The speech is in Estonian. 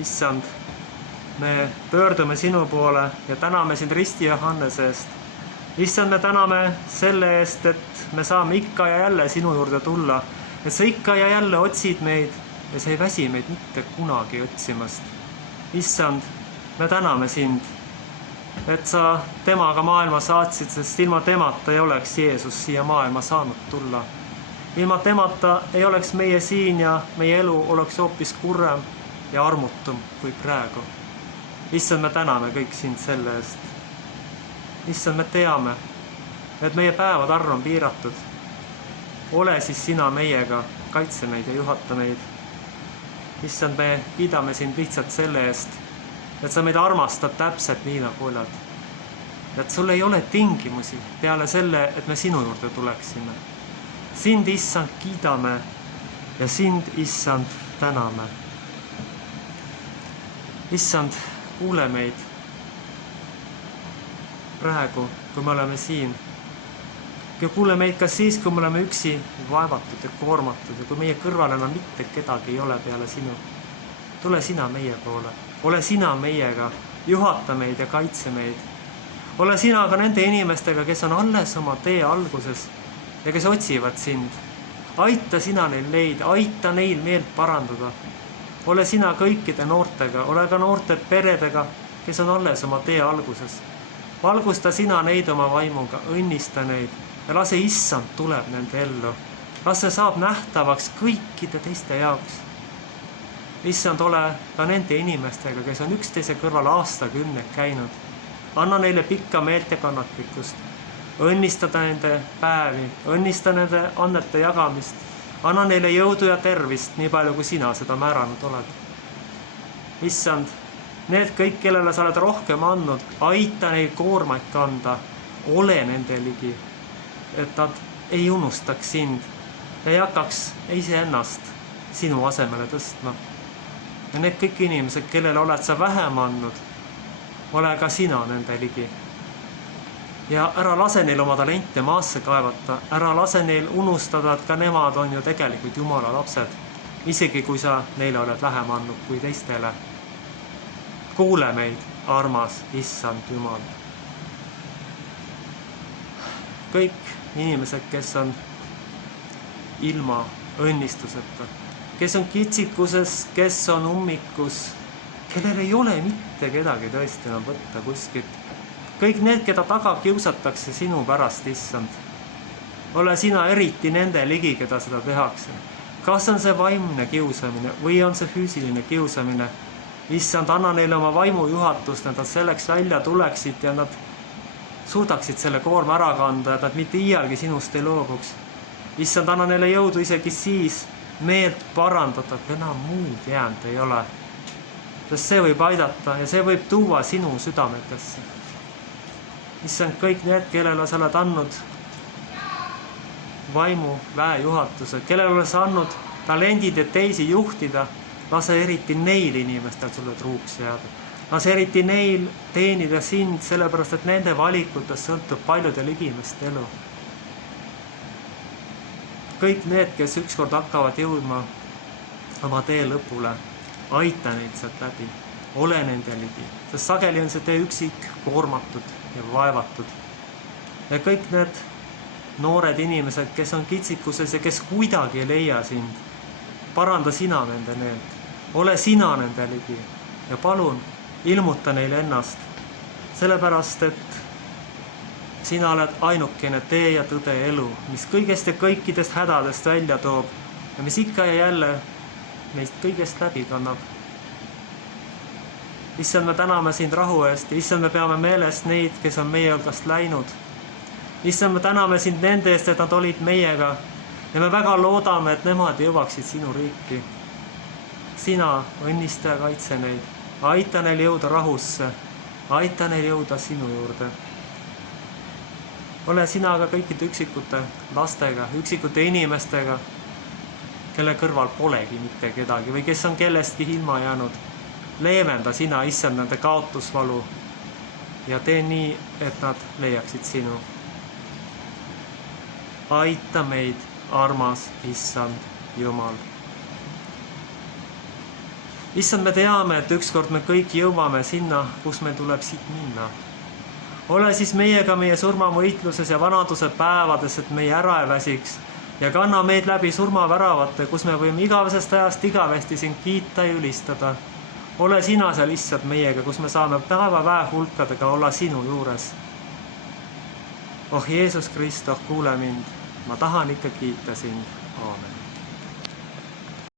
Issand, me pöördume sinu poole ja täname sind Risti Johannese eest. Issand, me täname selle eest, et me saame ikka ja jälle sinu juurde tulla, et sa ikka ja jälle otsid meid ja sa ei väsi meid mitte kunagi otsimast. Issand, me täname sind, et sa temaga maailma saatsid, sest ilma temata ei oleks Jeesus siia maailma saanud tulla. Ilma temata ei oleks meie siin ja meie elu oleks hoopis kurrem ja armutum kui praegu. Issand, me täname kõik sind selle eest. Issand, me teame, et meie päevad arv on piiratud. Ole siis sina meiega, kaitse meid ja juhata meid. Issand, me kiidame sind lihtsalt selle eest, et sa meid armastad täpselt nii nagu oled. Et sul ei ole tingimusi peale selle, et me sinu juurde tuleksime. Sind, Issand, kiidame ja sind, Issand, täname. Issand, kuule meid praegu, kui me oleme siin. Ja kuule meid ka siis, kui me oleme üksi vaevatud ja koormatud ja kui meie kõrval enam mitte kedagi ei ole peale sinu. Tule sina meie poole, ole sina meiega, juhata meid ja kaitse meid. Ole sina ka nende inimestega, kes on alles oma tee alguses ja kes otsivad sind. Aita sina neil leida, aita neil meelt parandada. Ole sina kõikide noortega, ole ka noorte peredega, kes on alles oma tee alguses. Valgusta sina neid oma vaimuga, õnnista neid ja lase Issand tuleb nende ellu. Las see saab nähtavaks kõikide teiste jaoks. Issand, ole ka nende inimestega, kes on üksteise kõrval aastakümneid käinud. Anna neile pikka meelt ja kannatlikkust. Õnnistada nende päevi, õnnista nende annete jagamist. Anna neile jõudu ja tervist, nii palju kui sina seda määranud oled. Issand, need kõik, kellele sa oled rohkem andnud, aita neil koormaid kanda, ole nende ligi, et nad ei unustaks sind ja ei hakkaks iseennast sinu asemele tõstma. Ja need kõik inimesed, kellele oled sa vähem andnud, ole ka sina nende ligi. Ja ära lase neil oma talente maasse kaevata, ära lase neil unustada, et ka nemad on ju tegelikult Jumala lapsed, isegi kui sa neile oled vähem andnud kui teistele. Kuule meid, armas Issand Jumal. Kõik inimesed, kes on ilma õnnistuseta, kes on kitsikuses, kes on ummikus, kellel ei ole mitte kedagi tõesti enam võtta kuskilt. Kõik need, keda taga kiusatakse sinu pärast, Issand. Ole sina eriti nende ligi, keda seda tehakse. Kas on see vaimne kiusamine või on see füüsiline kiusamine? Issand, anna neile oma vaimu juhatust, et nad selleks välja tuleksid ja nad suudaksid selle koorma ära kanda, et nad mitte iialgi sinust ei loobuks. Issand, anna neile jõudu isegi siis meelt parandada, et enam muud jäänud ei ole. Sest see võib aidata ja see võib tuua sinu südametesse. Issand, kõik need, kellele sa oled andnud vaimu väejuhatuse, kellele oled sa andnud talendid ja teisi juhtida, lase eriti neil inimestel sulle truuks jääda. Lase eriti neil teenida sind, sellepärast et nende valikutest sõltub paljude ligimeste elu. Kõik need, kes ükskord hakkavad jõudma oma tee lõpule, aita neid sealt läbi, ole nende ligi, sest sageli on see tee üksik, koormatud ja vaevatud. Ja kõik need noored inimesed, kes on kitsikuses ja kes kuidagi ei leia sind, paranda sina nende need, ole sina nende ligi ja palun ilmuta neile ennast, sellepärast et sina oled ainukene tee ja tõde elu, mis kõigest ja kõikidest hädadest välja toob ja mis ikka ja jälle meist kõigest läbi kannab. Issand, me täname sind rahu eest ja issand, me peame meelest neid, kes on meie hulgast läinud. Issand, me täname sind nende eest, et nad olid meiega ja me väga loodame, et nemad jõuaksid sinu riiki. Sina õnnista ja kaitse neid, aita neil jõuda rahusse, aita neil jõuda sinu juurde. Ole sina ka kõikide üksikute lastega, üksikute inimestega, kelle kõrval polegi mitte kedagi või kes on kellestki ilma jäänud. Leevenda sina, issand, nende kaotusvalu ja tee nii, et nad leiaksid sinu. Aita meid, armas issand Jumal. Issand, me teame, et ükskord me kõik jõuame sinna, kus meil tuleb siit minna. Ole siis meiega meie surmavõitluses ja vanaduse päevades, et meie ära ei väsiks ja kanna meid läbi surmaväravate, kus me võime igavesest ajast igavesti sind kiita ja ülistada. Ole sina seal lihtsalt meiega, kus me saame päeva hulkadega olla sinu juures. Oh Jeesus Krist, oh kuule mind, ma tahan ikka kiita sind. Aamen.